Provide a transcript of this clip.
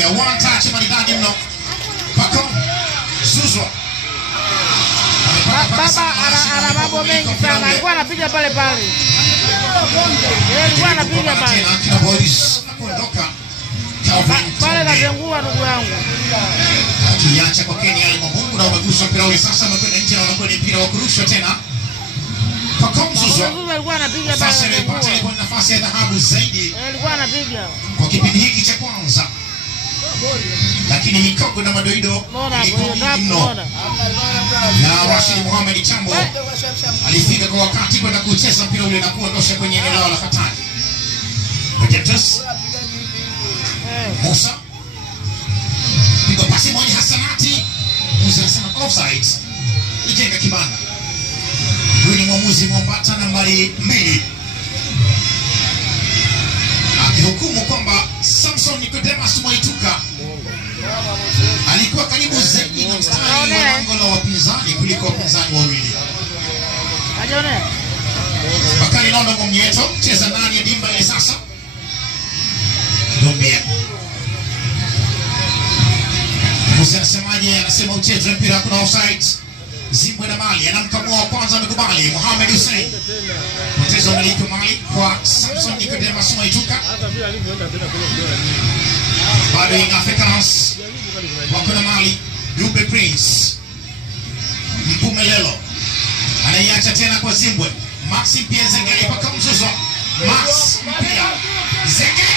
Oya, one touch maridadi mno. Pacome Zouzoua. Baba ana mambo mengi sana. Alikuwa anapiga pale pale. Alikuwa anapiga pale. Kina Boris anaondoka. Pale kazengua ndugu yangu. Akiacha kwa Kenya Ali Mungu na umegusa mpira ule sasa umekwenda nje na unakwenda mpira wa kurushwa tena. Pacome Zouzoua alikuwa anapiga pale. Sasa alipata ilikuwa nafasi ya dhahabu zaidi. Alikuwa anapiga. Kwa kipindi hiki cha kwanza. Lakini mikoko na madoido mno. Na Rashid Mohamed Chambo alifika kwa wakati kwenda kucheza mpira ule na kuondosha kwenye eneo la hatari. Rejetus Musa piga pasi moja Hasanati. Musa anasema offside. Ijenga kibanda. Huyu ni mwamuzi Mwambata nambari 2. Akihukumu kwamba Samson Nicodemus Mwaituka alikuwa karibu zaidi na mstari wa lango la wapinzani kuliko wapinzani wawili. Ajione. Bakari Nondo Mwamnyeto cheza ndani ya dimba ile sasa. Dombia. Musa anasemaje? Anasema ucheze mpira kuna offside. Zimbwe na Mali anamkamua wa kwanza amekubali. Mohamed Hussein poteza umiliki Mali kwa Samson Nicodemus Mwaituka. Bado Young Africans wako na Mali. Dube Prince Mpumelelo anaiacha tena kwa Zimbwe. Maxi pia Zengeli Pacome Zouzoua. Max pia Zengeli